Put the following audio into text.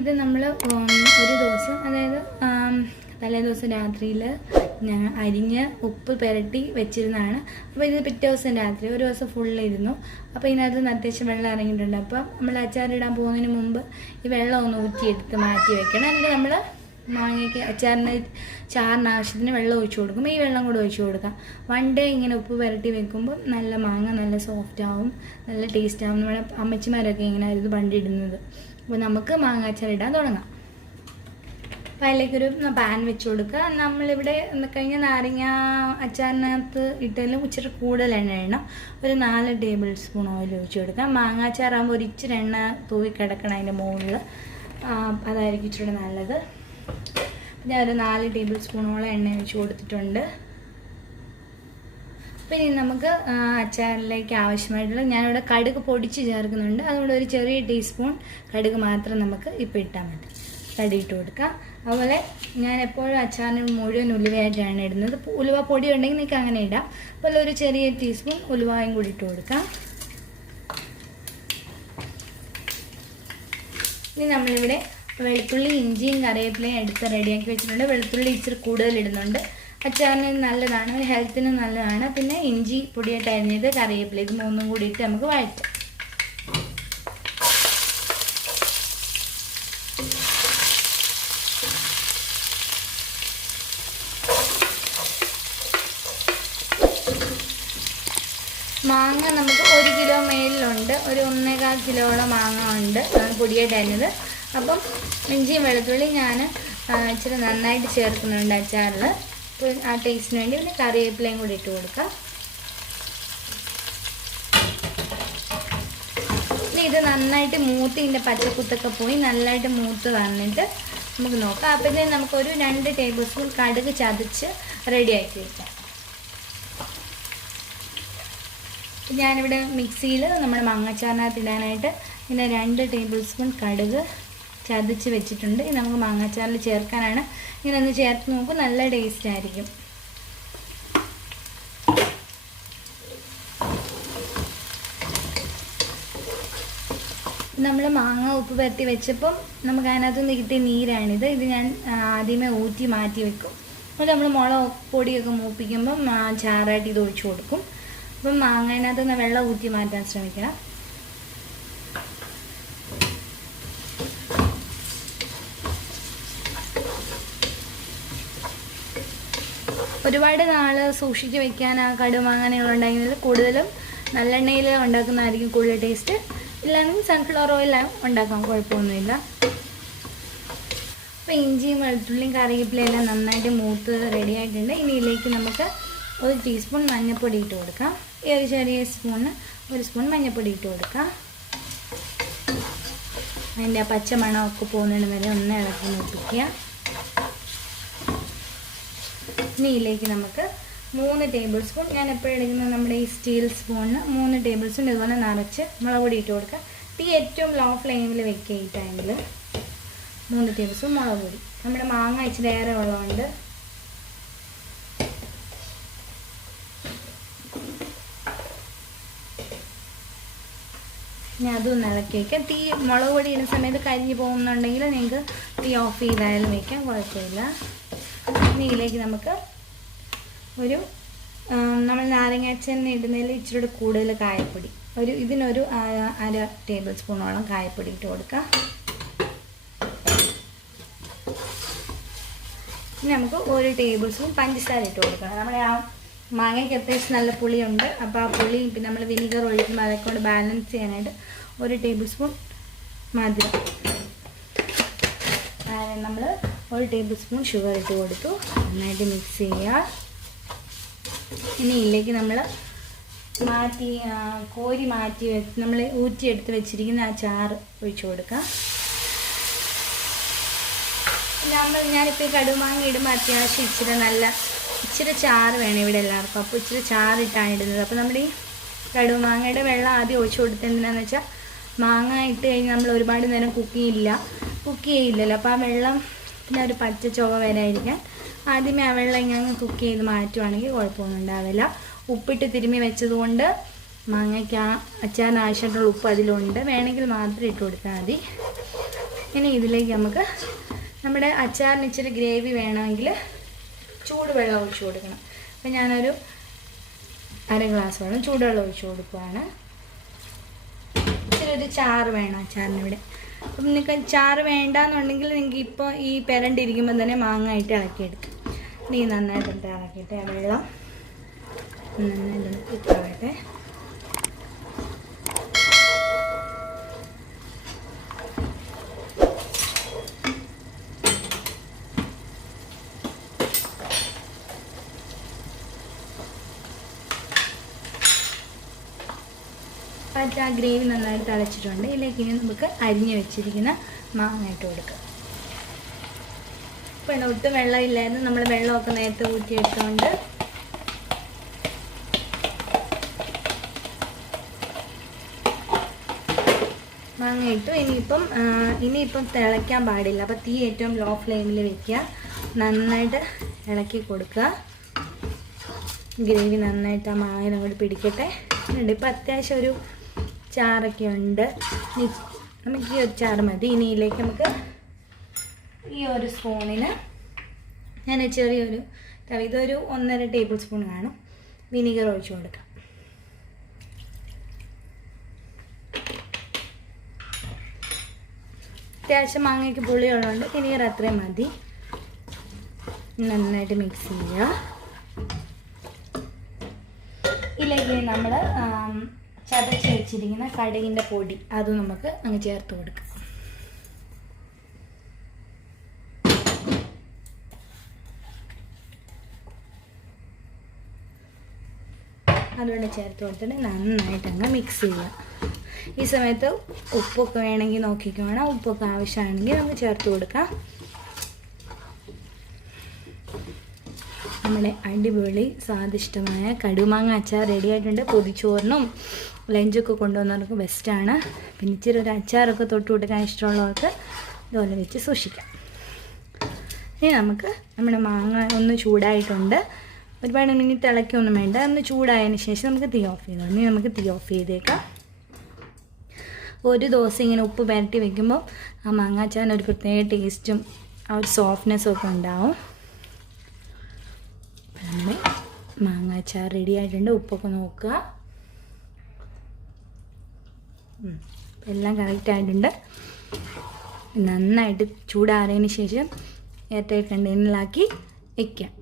ഇത് നമ്മൾ ഒരു ദിവസം, അതായത് തലേ ദിവസം രാത്രിയിൽ ഞാൻ അരിഞ്ഞ് ഉപ്പ് പുരട്ടി വെച്ചിരുന്നതാണ്. അപ്പോൾ ഇത് പിറ്റേ ദിവസം രാത്രി ഒരു ദിവസം ഫുള്ളിരുന്നു. അപ്പോൾ ഇതിനകത്ത് നിന്ന് അത്യാവശ്യം വെള്ളം ഇറങ്ങിയിട്ടുണ്ട്. അപ്പോൾ നമ്മൾ അച്ചാറിടാൻ പോകുന്നതിന് മുമ്പ് ഈ വെള്ളം ഒന്ന് ഊറ്റിയെടുത്ത് മാറ്റി വെക്കണം. എന്നിട്ട് നമ്മൾ മാങ്ങയ്ക്ക് ചാറിന് ആവശ്യത്തിന് വെള്ളം ഒഴിച്ചു കൊടുക്കും. ഈ വെള്ളം കൂടെ ഒഴിച്ചു കൊടുക്കാം. 1 ഡേ ഇങ്ങനെ ഉപ്പ് പുരട്ടി വെക്കുമ്പോൾ നല്ല മാങ്ങ നല്ല സോഫ്റ്റ് ആവും, നല്ല ടേസ്റ്റ് ആവും. നമ്മുടെ അമ്മച്ചിമാരൊക്കെ ഇങ്ങനെ ആയിരുന്നു പണ്ടിടുന്നത്. അപ്പോൾ നമുക്ക് മാങ്ങാച്ചാർ ഇടാൻ തുടങ്ങാം. അപ്പോൾ അതിലേക്കൊരു പാൻ വെച്ച് കൊടുക്കുക. നമ്മളിവിടെ കഴിഞ്ഞ നാരങ്ങ അച്ചാറിനകത്ത് ഇട്ടാലും ഇച്ചിരി കൂടുതൽ എണ്ണ ഇടണം. ഒരു 4 ടേബിൾ സ്പൂൺ ഓയിൽ ഒഴിച്ച് കൊടുക്കാം. മാങ്ങാച്ചാറാകുമ്പോൾ ഒരു ഇച്ചിരി എണ്ണ തൂവി കിടക്കണം അതിൻ്റെ മുകളിൽ, അതായിരിക്കും ഇച്ചിരി നല്ലത്. ഞാൻ ഒരു 4 ടേബിൾ സ്പൂണോളം എണ്ണ ഒഴിച്ച് കൊടുത്തിട്ടുണ്ട്. പിന്നെ നമുക്ക് അച്ചാറിലേക്ക് ആവശ്യമായിട്ടുള്ള ഞാനിവിടെ കടുക് പൊടിച്ച് ചേർക്കുന്നുണ്ട്. അതുകൊണ്ട് ഒരു ചെറിയ ടീസ്പൂൺ കടുക് മാത്രം നമുക്ക് ഇപ്പോൾ ഇട്ടാൽ മതി. കടുകിട്ട് കൊടുക്കാം. അതുപോലെ ഞാൻ എപ്പോഴും അച്ചാറിന് മുഴുവൻ ഉലുവയായിട്ടാണ് ഇടുന്നത്. ഉലുവ പൊടി ഉണ്ടെങ്കിൽ നിങ്ങൾക്ക് അങ്ങനെ ഇടാം. അപ്പോൾ ഒരു ചെറിയ ടീസ്പൂൺ ഉലുവയും കൂടി ഇട്ട് കൊടുക്കാം. ഇനി നമ്മളിവിടെ വെളുത്തുള്ളി, ഇഞ്ചിയും കറിവേപ്പിലയും എടുത്ത് റെഡിയാക്കി വെച്ചിട്ടുണ്ട്. വെളുത്തുള്ളി ഇച്ചിരി കൂടുതൽ ഇടുന്നുണ്ട്. അച്ചാറിന് നല്ലതാണ്, ഹെൽത്തിന് നല്ലതാണ്. പിന്നെ ഇഞ്ചി പൊടിയായിട്ട് അരിഞ്ഞത്, കറിവേപ്പില, ഇത് 3 കൂടി ഇട്ട് നമുക്ക് വഴറ്റാം. മാങ്ങ നമുക്ക് 1 കിലോ മേലിലുണ്ട്. ഒരു 1.25 കിലോളം മാങ്ങ ഉണ്ട് പൊടിയായിട്ട് അരിഞ്ഞത്. അപ്പം ഇഞ്ചിയും വെളുത്തുള്ളി ഞാൻ ഇച്ചിരി നന്നായിട്ട് ചേർക്കുന്നുണ്ട് അച്ചാറിൽ, ആ ടേസ്റ്റിന് വേണ്ടി. പിന്നെ കറിവേപ്പിലയും കൂടി ഇട്ട് കൊടുക്കാം. ഇനി ഇത് നന്നായിട്ട് മൂത്ത് ഇതിൻ്റെ പച്ചക്കുത്തൊക്കെ പോയി നല്ലതായിട്ട് മൂത്ത് വന്നിട്ട് നമുക്ക് നോക്കാം. അപ്പോഴത്തേക്കും നമുക്കൊരു 2 ടേബിൾ സ്പൂൺ കടുക് ചതച്ച് റെഡിയാക്കി വെക്കാം. ഞാനിവിടെ മിക്സിയിൽ നമ്മുടെ മാങ്ങാച്ചാറിനകത്ത് ഇടാനായിട്ട് ഇങ്ങനെ 2 ടേബിൾ സ്പൂൺ കടുക് ചതച്ച് വെച്ചിട്ടുണ്ട്. ഇത് നമുക്ക് മാങ്ങാച്ചാറിൽ ചേർക്കാനാണ്. ഇങ്ങനെ ഒന്ന് ചേർത്ത് നോക്കും, നല്ല ടേസ്റ്റ് ആയിരിക്കും. നമ്മൾ മാങ്ങ ഉപ്പ് പുരട്ടി വെച്ചപ്പം നമുക്ക് അതിനകത്തുനിന്ന് കിട്ടിയ നീരാണിത്. ഇത് ഞാൻ ആദ്യമേ ഊറ്റി മാറ്റി വെക്കും. അപ്പോൾ നമ്മൾ മുളക് പൊടിയൊക്കെ മൂപ്പിക്കുമ്പം ചാറായിട്ട് ഇത് ഒഴിച്ചു കൊടുക്കും. അപ്പം മാങ്ങേനകത്ത് നിന്ന് വെള്ളം ഊറ്റി മാറ്റാൻ ശ്രമിക്കണം. ഒരുപാട് നാൾ സൂക്ഷിച്ച് വെക്കാൻ ആ കടുമാങ്ങ അങ്ങനെയുണ്ടെങ്കിൽ കൂടുതലും നല്ലെണ്ണയിൽ ഉണ്ടാക്കുന്നതായിരിക്കും കൂടുതൽ ടേസ്റ്റ്. ഇല്ലാണെങ്കിൽ സൺഫ്ലവർ ഓയിലാണ് ഉണ്ടാക്കാം, കുഴപ്പമൊന്നുമില്ല. അപ്പോൾ ഇഞ്ചിയും വെളുത്തുള്ളിയും കറിവേപ്പിലയും എല്ലാം നന്നായിട്ട് മൂത്ത് റെഡി ആയിട്ടുണ്ട്. ഇനി ഇതിലേക്ക് നമുക്ക് 1 ടീസ്പൂൺ മഞ്ഞൾപ്പൊടി ഇട്ട് കൊടുക്കാം. ഈ ഒരു ചെറിയ സ്പൂണിന് 1 സ്പൂൺ മഞ്ഞൾപ്പൊടി ഇട്ട് കൊടുക്കാം. അതിൻ്റെ പച്ചമണമൊക്കെ പോകുന്നതിന് വരെ ഒന്ന് ഇളക്കി നോക്കിക്കുക. ഇനി ഇതിലേക്ക് നമുക്ക് 3 ടേബിൾ സ്പൂൺ, ഞാൻ എപ്പോഴും എടുക്കുന്നത് നമ്മുടെ ഈ സ്റ്റീൽ സ്പൂണിന് 3 ടേബിൾ സ്പൂൺ ഇതുപോലെ നിറച്ച് മുളക് പൊടി ഇട്ട് കൊടുക്കുക. തീ ഏറ്റവും ലോ ഫ്ലെയിമിൽ വെക്കുക. ഈ ടൈമിൽ 3 ടേബിൾ സ്പൂൺ മുളക് പൊടി. നമ്മുടെ മാങ്ങ ഇച്ചിരി ഏറെ ഉള്ളതുകൊണ്ട് ഇനി അതൊന്ന് ഇളക്കി വയ്ക്കാം. തീ മുളക് പൊടി ഇടുന്ന സമയത്ത് കരിഞ്ഞ് പോകുന്നുണ്ടെങ്കിൽ നിങ്ങൾക്ക് തീ ഓഫ് ചെയ്തായാലും വയ്ക്കാം, കുഴപ്പമില്ല. ഇനി ഇതിലേക്ക് നമുക്ക് നമ്മൾ നാരങ്ങാച്ചെണ്ണ ഇടുന്നതിൽ ഇച്ചിരി കൂടുതൽ കായപ്പൊടി, ഇതിനൊരു 1/2 ടേബിൾ സ്പൂണോളം കായപ്പൊടി ഇട്ട് കൊടുക്കാം. ഇനി നമുക്ക് 1 ടേബിൾ സ്പൂൺ പഞ്ചസാര ഇട്ട് കൊടുക്കണം. നമ്മുടെ ആ മാങ്ങയ്ക്ക് അത്യാവശ്യം നല്ല പുളിയുണ്ട്. അപ്പോൾ ആ പുളി പിന്നെ നമ്മൾ വിനീഗർ ഒഴിക്കുമ്പോൾ അതൊക്കെ കൊണ്ട് ബാലൻസ് ചെയ്യാനായിട്ട് 1 ടേബിൾ സ്പൂൺ മധുരം, നമ്മൾ 1 ടേബിൾ സ്പൂൺ ഷുഗർ ഇട്ട് കൊടുത്തു. നന്നായിട്ട് മിക്സ് ചെയ്യുക. ഇനി ഇതിലേക്ക് നമ്മൾ കോരി മാറ്റി നമ്മൾ ഊറ്റിയെടുത്ത് വെച്ചിരിക്കുന്ന ആ ചാറ് ഒഴിച്ചു കൊടുക്കാം. ഞാനിപ്പോൾ ഈ കടുമാങ്ങ ഇടുമ്പോൾ അത്യാവശ്യം ഇച്ചിരി ചാറ് വേണം ഇവിടെ എല്ലാവർക്കും. അപ്പോൾ ഇച്ചിരി ചാറിട്ടാണ് ഇടുന്നത്. അപ്പോൾ നമ്മുടെ ഈ കടുമാങ്ങയുടെ വെള്ളം ആദ്യം ഒഴിച്ചു കൊടുത്തതെന്തിനാണെന്ന് വെച്ചാൽ മാങ്ങ ഇട്ട് കഴിഞ്ഞാൽ നമ്മൾ ഒരുപാട് നേരം കുക്ക് ചെയ്യില്ലല്ലോ. അപ്പോൾ ആ വെള്ളം പിന്നെ ഒരു പച്ച ചുവ വരാതിരിക്കാൻ ആദ്യമേ ആ വെള്ളം ഇങ്ങനെ കുക്ക് ചെയ്ത് മാറ്റുവാണെങ്കിൽ കുഴപ്പമൊന്നും ഉണ്ടാവില്ല. ഉപ്പിട്ട് തിരുമ്മി വെച്ചതുകൊണ്ട് മാങ്ങയ്ക്ക് അച്ചാറിന് ആവശ്യമായിട്ടുള്ള ഉപ്പ് അതിലുണ്ട്. വേണമെങ്കിൽ മാത്രം ഇട്ട് കൊടുത്താൽ മതി. ഇനി ഇതിലേക്ക് നമുക്ക് നമ്മുടെ അച്ചാറിന് ഇച്ചിരി ഗ്രേവി വേണമെങ്കിൽ ചൂടുവെള്ളം ഒഴിച്ച് കൊടുക്കണം. അപ്പം ഞാനൊരു 1/2 ഗ്ലാസ് വെള്ളം ചൂടുവെള്ളം ഒഴിച്ച് കൊടുക്കുകയാണ്. ഇച്ചിരി ഒരു ചാറ് വേണം അച്ചാറിനിവിടെ. അപ്പം നിങ്ങൾക്ക് ചാറ് വേണ്ടാന്നുണ്ടെങ്കിൽ നിങ്ങൾക്ക് ഇപ്പോൾ ഈ പെരണ്ടിരിക്കുമ്പോൾ തന്നെ മാങ്ങായിട്ട് ഇളക്കിയെടുക്കാം. ഇനി നന്നായിട്ട് ഇളക്കിയിട്ട് ആ വെള്ളം നന്നായിട്ട് ഇട്ടാവട്ടെ. ആ ഗ്രേവി നന്നായിട്ട് തിളച്ചിട്ടുണ്ട്. ഇതിലേക്ക് ഇനി നമുക്ക് അരിഞ്ഞ് വെച്ചിരിക്കുന്ന മാങ്ങ ഇട്ട് കൊടുക്കാം. ഇപ്പോൾ ഒട്ടും വെള്ളമില്ലായിരുന്നു, നമ്മൾ വെള്ളമൊക്കെ നേരത്തെ ഊറ്റിയെടുത്തുകൊണ്ട് മാങ്ങ ഇട്ടു. ഇനിയിപ്പം തിളയ്ക്കാൻ പാടില്ല. അപ്പോൾ തീ ഏറ്റവും ലോ ഫ്ലെയിമിൽ വെക്കുക. നന്നായിട്ട് ഇളക്കി കൊടുക്കുക. ഗ്രേവി നന്നായിട്ട് ആ മാങ്ങ അങ്ങോട്ട് പിടിക്കട്ടെ. ഇപ്പം അത്യാവശ്യം ഒരു ചാറൊക്കെ ഉണ്ട്. നമുക്ക് ഈ ഒരു ചാറ് മതി. ഇനി ഇതിലേക്ക് നമുക്ക് ഈ ഒരു സ്പൂണിന് ഞാൻ ചെറിയൊരു ഇതൊരു 1.5 ടേബിൾ സ്പൂൺ കാണും വിനീഗർ ഒഴിച്ച് കൊടുക്കാം. അത്യാവശ്യം മാങ്ങയ്ക്ക് പുളിയുള്ളതുകൊണ്ട് വിനീഗർ അത്രയും മതി. നന്നായിട്ട് മിക്സ് ചെയ്യുക. ഇതിലേക്ക് നമ്മൾ ചതച്ച് വെച്ചിരിക്കുന്ന കടുകിൻ്റെ പൊടി അത് നമുക്ക് അങ്ങ് ചേർത്ത് കൊടുക്കാം. അതുകൊണ്ട് ചേർത്ത് കൊടുത്തിട്ട് നന്നായിട്ട് അങ്ങ് മിക്സ് ചെയ്യുക. ഈ സമയത്ത് ഉപ്പൊക്കെ വേണമെങ്കിൽ നോക്കിക്കോ വേണം. ഉപ്പൊക്കെ ആവശ്യമാണെങ്കിൽ നമുക്ക് ചേർത്ത് കൊടുക്കാം. നമ്മുടെ അടിപൊളി സ്വാദിഷ്ടമായ കടുമാങ്ങ അച്ചാർ റെഡി ആയിട്ടുണ്ട്. പൊതിച്ചോറിനും ലഞ്ചൊക്കെ കൊണ്ടുവന്നവർക്ക് ബെസ്റ്റാണ്. പിന്നെ ഇച്ചിരി ഒരു അച്ചാറൊക്കെ തൊട്ട് കൊടുക്കാൻ ഇഷ്ടമുള്ളവർക്ക് ഇതുപോലെ വെച്ച് സൂക്ഷിക്കാം. ഇനി നമുക്ക് നമ്മുടെ മാങ്ങ ഒന്ന് ചൂടായിട്ടുണ്ട്. ഒരുപാട് ഇനി തിളയ്ക്കൊന്നും വേണ്ട. ഒന്ന് ചൂടായതിന് ശേഷം നമുക്ക് തീ ഓഫ് ചെയ്തോ. ഇനി നമുക്ക് തീ ഓഫ് ചെയ്തേക്കാം. ഒരു ദിവസം ഇങ്ങനെ ഉപ്പ് പുരട്ടി വെക്കുമ്പോൾ ആ മാങ്ങാച്ചാറിന് ഒരു പ്രത്യേക ടേസ്റ്റും ആ ഒരു സോഫ്റ്റ്നെസ്സും ഒക്കെ ഉണ്ടാവും. നമ്മുടെ മാങ്ങാച്ചാർ റെഡി ആയിട്ടുണ്ട്. ഉപ്പൊക്കെ നോക്കുക. എല്ലാം കറക്റ്റ് ആയിട്ടുണ്ട്. നന്നായിട്ട് ചൂടാറിയതിന് ശേഷം എയർ ടൈറ്റ് കണ്ടെയ്നറിലാക്കി വയ്ക്കാം.